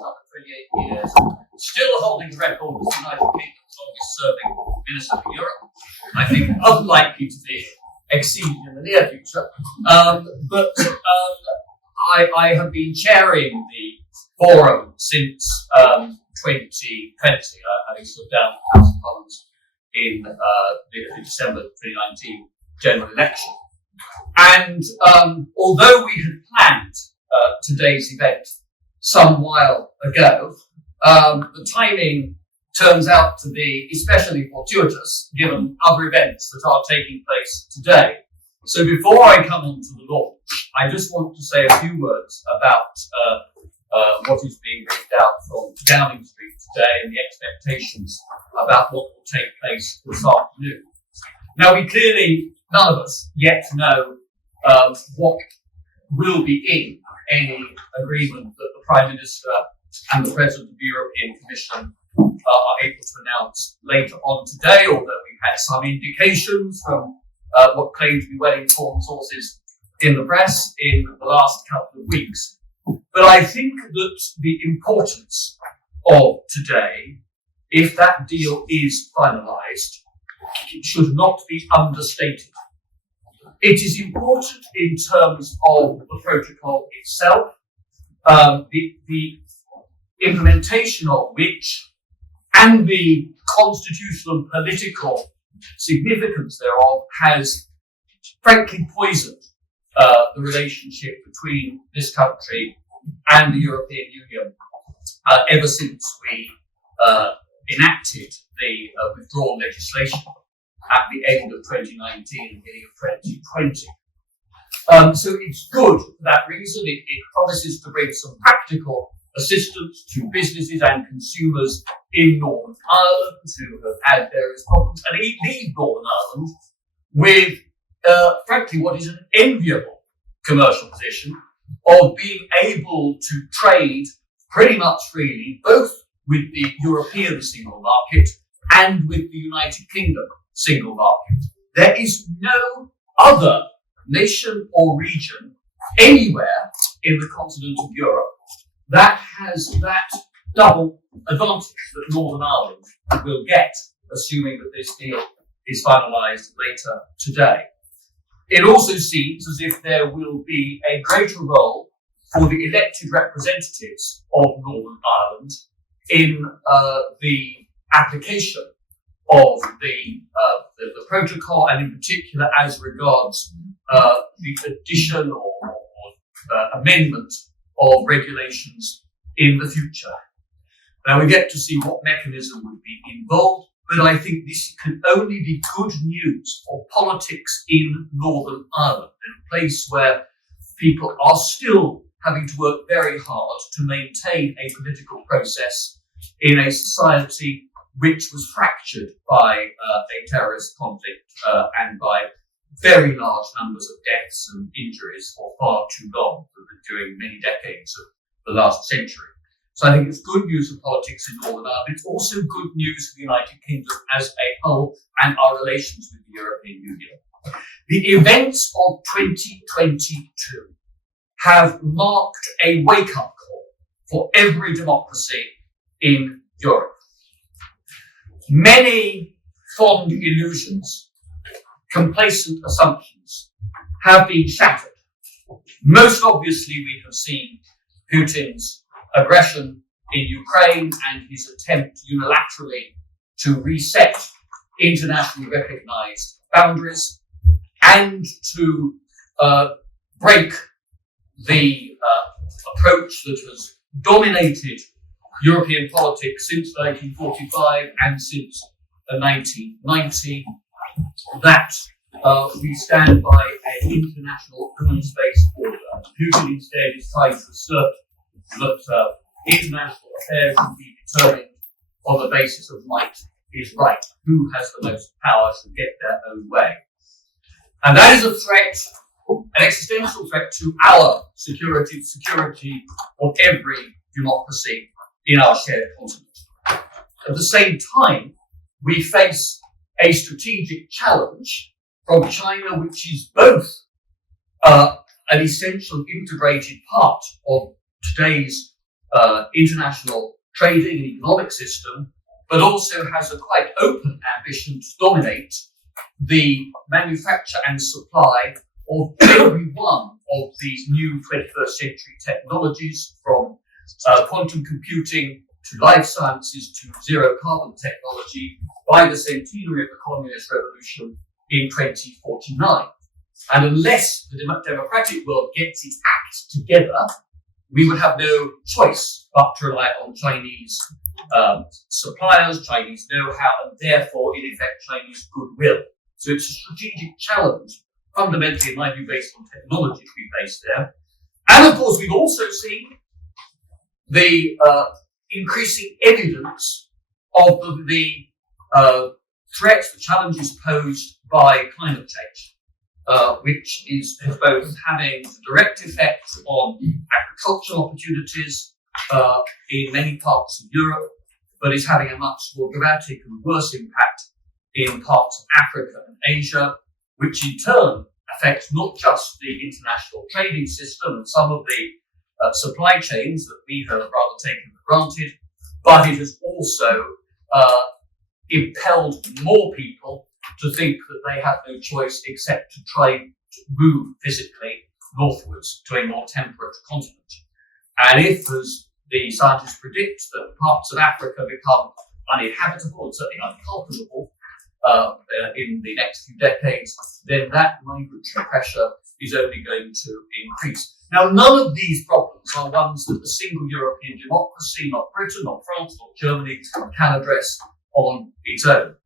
another 28 years, still holding the record as the United Kingdom's longest serving minister for Europe. I think unlikely to be exceeded in the near future. But I have been chairing the forum since 2020, having stood down the House of Commons in the December 2019 general election. And although we had planned today's event some while ago, the timing turns out to be especially fortuitous given other events that are taking place today. So before I come on to the launch, I just want to say a few words about what is being briefed out from Downing Street today and the expectations about what will take place this afternoon. Now, we clearly, none of us yet know what will be in any agreement that the Prime Minister and the President of the European Commission are able to announce later on today, although we've had some indications from what claim to be well-informed sources in the press in the last couple of weeks. But I think that the importance of today, if that deal is finalised, it should not be understated. It is important in terms of the protocol itself, the implementation of which and the constitutional and political significance thereof has frankly poisoned the relationship between this country and the European Union ever since we enacted the withdrawal legislation at the end of 2019 and beginning of 2020. So it's good for that reason. It promises to bring some practical assistance to businesses and consumers in Northern Ireland who have had various problems, and leave Northern Ireland with, frankly, what is an enviable commercial position of being able to trade pretty much freely, both with the European single market and with the United Kingdom single market. There is no other nation or region anywhere in the continent of Europe that has that double advantage that Northern Ireland will get, assuming that this deal is finalised later today. It also seems as if there will be a greater role for the elected representatives of Northern Ireland in the application of the protocol, and in particular as regards the addition or amendment of regulations in the future. Now we get to see what mechanism would be involved, but I think this can only be good news for politics in Northern Ireland, in a place where people are still having to work very hard to maintain a political process in a society which was fractured by a terrorist conflict and by very large numbers of deaths and injuries for far too long, during many decades of the last century. So I think it's good news for politics in Northern Ireland. It's also good news for the United Kingdom as a whole and our relations with the European Union. The events of 2022 have marked a wake-up call for every democracy in Europe. Many fond illusions, complacent assumptions have been shattered. Most obviously, we have seen Putin's aggression in Ukraine and his attempt unilaterally to reset internationally recognized boundaries and to break the approach that has dominated European politics since 1945 and since 1990, that we stand by an international rules-based order. Putin instead is trying to assert that international affairs can be determined on the basis of might is right. Who has the most power should get their own way. And that is a threat, an existential threat to our security, the security of every democracy in our shared continent. At the same time, we face a strategic challenge from China, which is both an essential integrated part of today's international trading and economic system, but also has a quite open ambition to dominate the manufacture and supply of every one of these new 21st century technologies, from quantum computing to life sciences to zero carbon technology, by the centenary of the Communist Revolution in 2049. And unless the democratic world gets its act together, we would have no choice but to rely on Chinese suppliers, Chinese know-how, and therefore, in effect, Chinese goodwill. So it's a strategic challenge, fundamentally, in my view, based on technology to be faced there. And of course, we've also seen the increasing evidence of the threats, the challenges posed by climate change, which has both having a direct effect on agricultural opportunities in many parts of Europe, but is having a much more dramatic and worse impact in parts of Africa and Asia, which in turn affects not just the international trading system and some of the supply chains that we have rather taken for granted, but it has also impelled more people to think that they have no choice except to try to move physically northwards to a more temperate continent. And if, as the scientists predict, that parts of Africa become uninhabitable and certainly uncultivable in the next few decades, then that migratory pressure is only going to increase. Now, none of these problems are ones that a single European democracy, not Britain, not France, not Germany, can address on its own.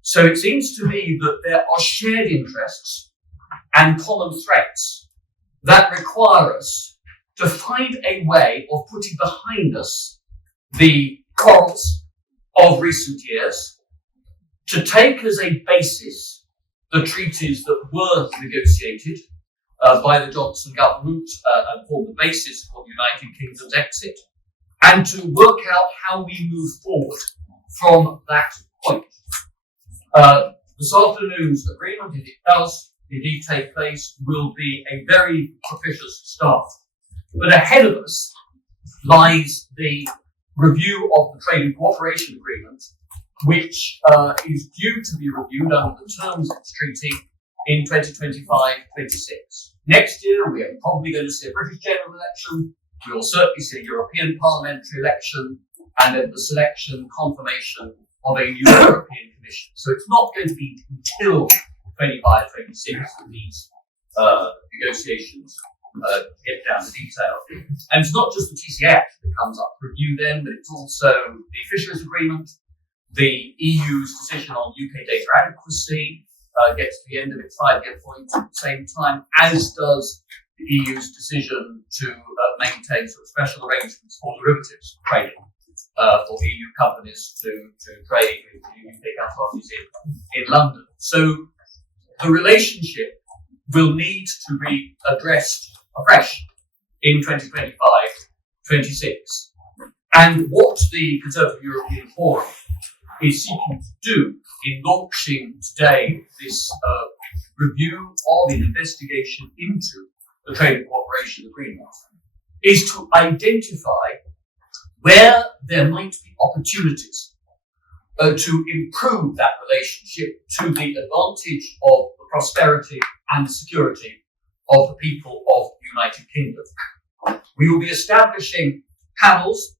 So it seems to me that there are shared interests and common threats that require us to find a way of putting behind us the quarrels of recent years, to take as a basis the treaties that were negotiated by the Johnson government and form the basis for the United Kingdom's exit, and to work out how we move forward from that point. This afternoon's agreement, if it does indeed take place, will be a very propitious start. But ahead of us lies the review of the Trade and Cooperation Agreement, which is due to be reviewed under the terms of the treaty in 2025-26. Next year, we are probably going to see a British general election. We will certainly see a European parliamentary election, and then the selection, confirmation of a new European Commission. So it's not going to be until 25-26 that these negotiations get down to detail. And it's not just the TCF that comes up for review then, but it's also the Fisheries Agreement, the EU's decision on UK data adequacy gets to the end of its 5-year point at the same time, as does the EU's decision to maintain sort of special arrangements for derivatives trading for EU companies to trade with the UK counterparties in London. So the relationship will need to be addressed afresh in 2025-26. And what the Conservative European Forum is seeking to do in launching today this review of an investigation into the Trade and Cooperation Agreement is to identify where there might be opportunities to improve that relationship to the advantage of the prosperity and the security of the people of the United Kingdom. We will be establishing panels.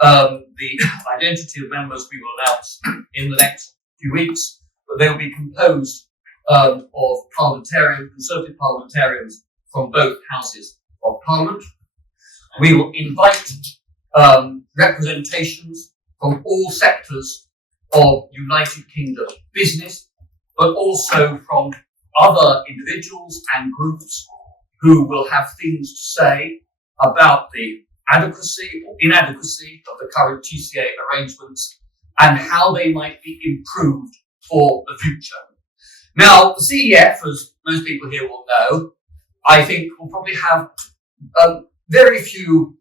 The identity of members we will announce in the next few weeks, but they will be composed of Conservative parliamentarians from both houses of Parliament. We will invite representations from all sectors of United Kingdom business, but also from other individuals and groups who will have things to say about the adequacy or inadequacy of the current TCA arrangements and how they might be improved for the future. Now, the CEF, as most people here will know, I think will probably have very few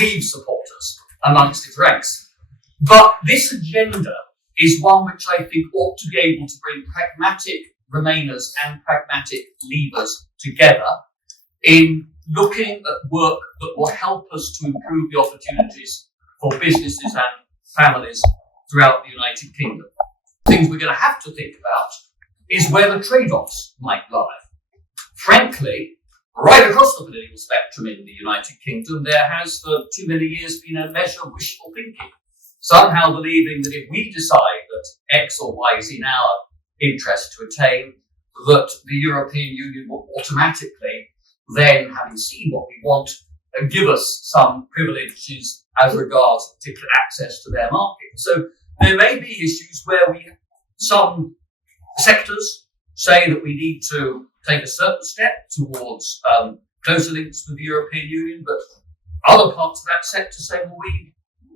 Leave supporters amongst its ranks. But this agenda is one which I think ought to be able to bring pragmatic Remainers and pragmatic Leavers together in looking at work that will help us to improve the opportunities for businesses and families throughout the United Kingdom. Things we're going to have to think about is where the trade-offs might lie. Frankly, right across the political spectrum in the United Kingdom, there has for too many years been a measure of wishful thinking, somehow believing that if we decide that X or Y is in our interest to attain, that the European Union will automatically then, having seen what we want, give us some privileges as regards particular access to their market. So there may be issues where some sectors say that we need to take a certain step towards closer links with the European Union, but other parts of that sector say, well,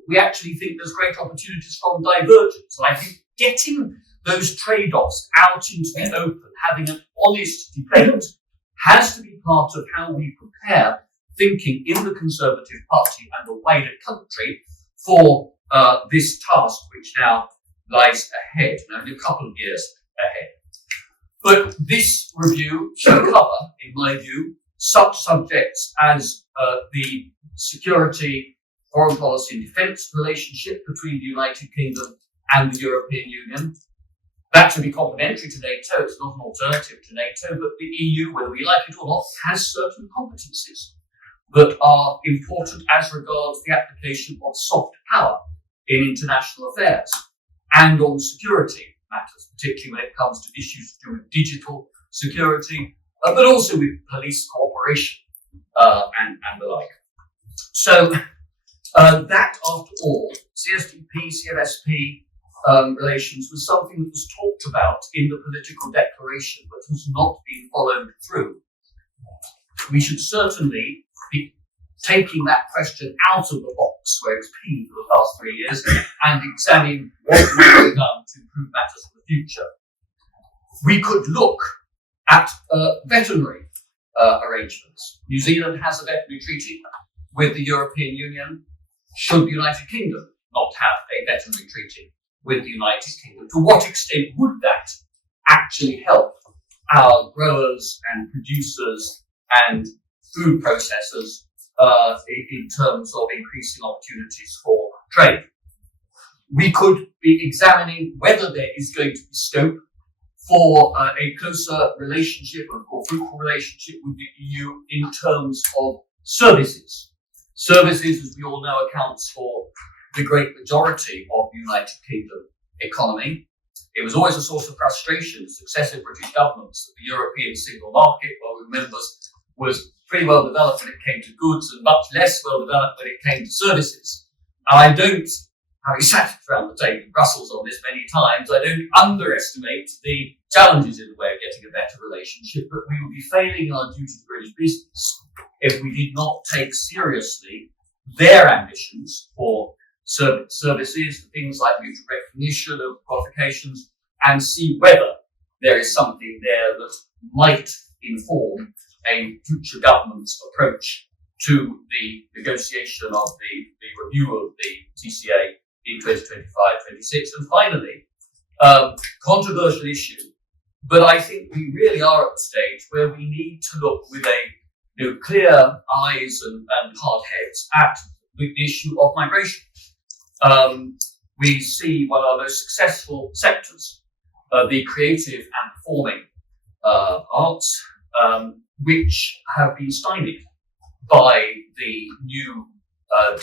we actually think there's great opportunities from divergence. And I think getting those trade-offs out into the open, having an honest debate, has to be part of how we prepare thinking in the Conservative Party and the wider country for this task which now lies ahead, only a couple of years ahead. But this review should cover, in my view, such subjects as the security, foreign policy and defence relationship between the United Kingdom and the European Union. That should be complementary to NATO. It's not an alternative to NATO, but the EU, whether we like it or not, has certain competencies that are important as regards the application of soft power in international affairs and on security matters, particularly when it comes to issues to do with digital security, but also with police cooperation and the like. So that, after all, CSDP, CFSP relations was something that was talked about in the political declaration but has not been followed through. We should certainly be taking that question out of the box where it's been for the past 3 years and examine what might be done to improve matters for the future. We could look at veterinary arrangements. New Zealand has a veterinary treaty with the European Union. Should the United Kingdom not have a veterinary treaty with the United Kingdom? To what extent would that actually help our growers and producers and food processors in terms of increasing opportunities for trade? We could be examining whether there is going to be scope for a closer relationship or a fruitful relationship with the EU in terms of services. Services, as we all know, accounts for the great majority of the United Kingdom economy. It was always a source of frustration to successive British governments that the European single market, well, remembers, was pretty well developed when it came to goods and much less well developed when it came to services. And I don't, having sat around the table in Brussels on this many times, I don't underestimate the challenges in the way of getting a better relationship, but we would be failing in our duty to British business if we did not take seriously their ambitions for services, things like mutual recognition of qualifications, and see whether there is something there that might inform a future government's approach to the negotiation of the review of the TCA in 2025-26. And finally, controversial issue, but I think we really are at the stage where we need to look with clear eyes and hard heads at the issue of migration. We see one of our most successful sectors, the creative and performing arts, which have been stymied by the new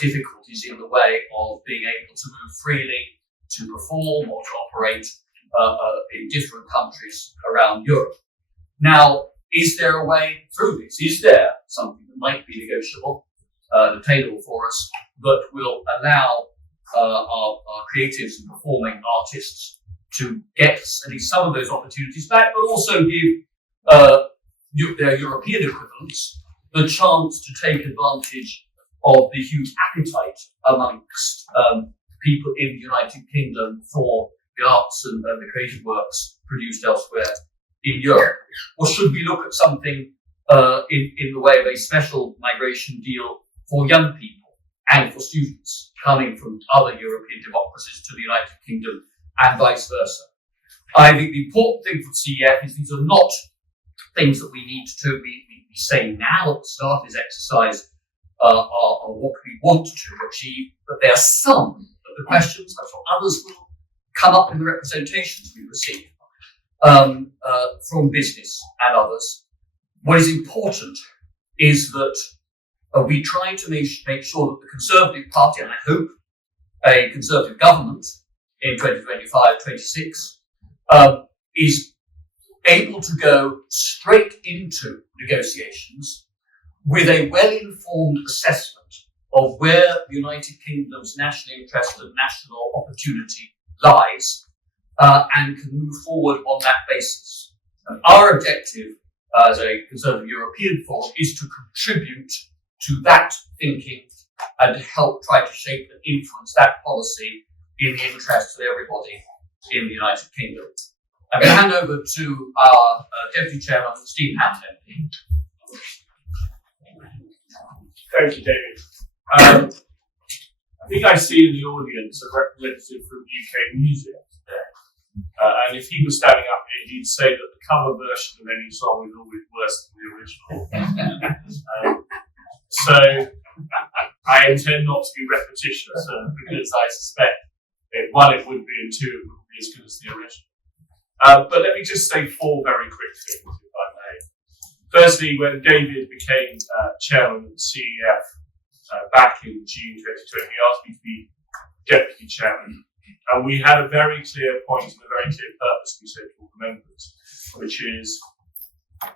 difficulties in the way of being able to move freely to perform or to operate in different countries around Europe. Now, is there a way through this? Is there something that might be negotiable, attainable for us, that will allow our creatives and performing artists to get at least some of those opportunities back, but also give their European equivalents the chance to take advantage of the huge appetite amongst people in the United Kingdom for the arts and the creative works produced elsewhere in Europe? Or should we look at something in the way of a special migration deal for young people and for students coming from other European democracies to the United Kingdom and vice versa? I think the important thing for CEF is things that we need to be saying now at the start of this exercise are what we want to achieve, but there are some of the questions, I'm sure others will come up in the representations we receive from business and others. What is important is that we try to make sure that the Conservative Party, and I hope a Conservative government in 2025-26, is able to go straight into negotiations with a well-informed assessment of where the United Kingdom's national interest and national opportunity lies, and can move forward on that basis. And our objective as a Conservative European force is to contribute to that thinking and to help try to shape and influence that policy in the interest of everybody in the United Kingdom. I'm going to hand over to our Deputy Chairman, Steve Hammond, MP. Thank you, David. I think I see in the audience a representative from UK Music today. And if he was standing up here, he'd say that the cover version of any song is always worse than the original. So I intend not to be repetitious because I suspect it would be, and two, it wouldn't be as good as the original. But let me just say four very quick things, if I may. Firstly, when David became chairman of the CEF back in June 2020, he asked me to be deputy chairman. And we had a very clear point and a very clear purpose, we said to all the members, which is,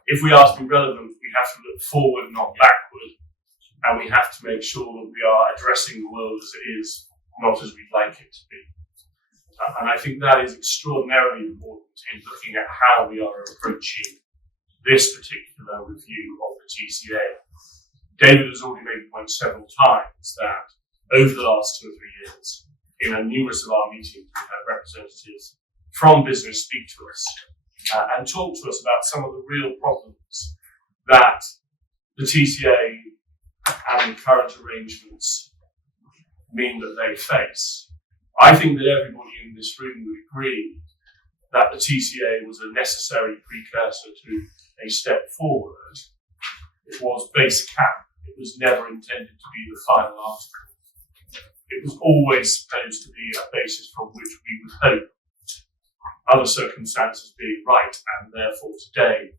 if we are to be relevant, we have to look forward, not backward. And we have to make sure that we are addressing the world as it is, not as we'd like it to be. And I think that is extraordinarily important in looking at how we are approaching this particular review of the TCA. David has already made the point several times that over the last 2 or 3 years, in numerous of our meetings, we've had representatives from business speak to us and talk to us about some of the real problems that the TCA and the current arrangements mean that they face. I think that everybody in this room would agree that the TCA was a necessary precursor to a step forward. It was base camp. It was never intended to be the final article. It was always supposed to be a basis from which we would hope, other circumstances being right, and therefore today,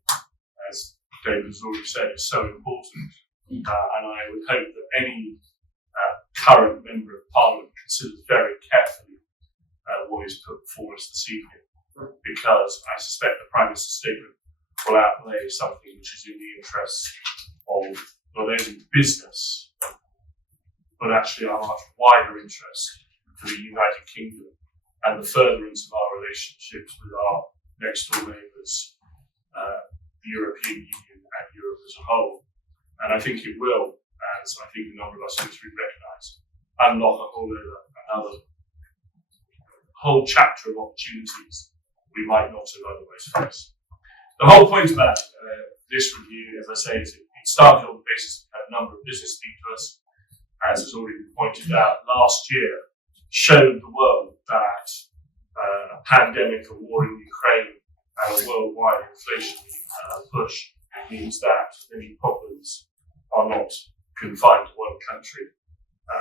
as David has already said, is so important. And I would hope that any current member of Parliament considers very carefully what is put before us this evening, because I suspect the Prime Minister's statement will outlay something which is in the interests of not only business, but actually our much wider interest for the United Kingdom and the furtherance of our relationships with our next door neighbours, the European Union and Europe as a whole. And I think it will, as I think a number of us in this room recognise, unlock another whole chapter of opportunities we might not have otherwise faced. The whole point about this review, as I say, is it started on the basis of a number of business speak to us, as has already been pointed out last year, showed the world that a pandemic, a war in Ukraine, and a worldwide inflation push means that many problems are not confined to one country.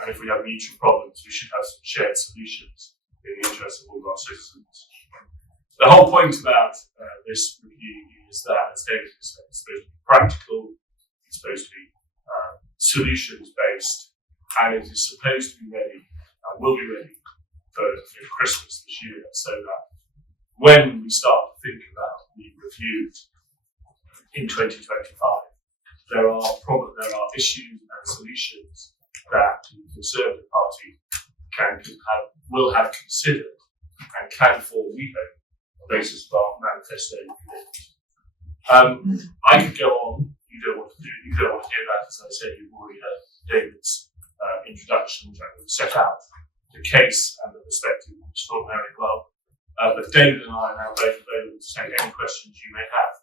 And if we have mutual problems, we should have some shared solutions in the interest of all of our citizens. The whole point about this review is that, as David said, it's supposed to be practical, it's supposed to be solutions-based, and it is supposed to be ready, and will be ready for Christmas this year, so that when we start to think about the review in 2025, there are issues and solutions that the Conservative Party will have considered and can form, we hope, on the basis of our manifesto commitment. I could go on. You don't want to hear that, as I said. You've already heard David's introduction, which I would set out the case and the perspective extraordinarily well. But David and I are now both available to take any questions you may have.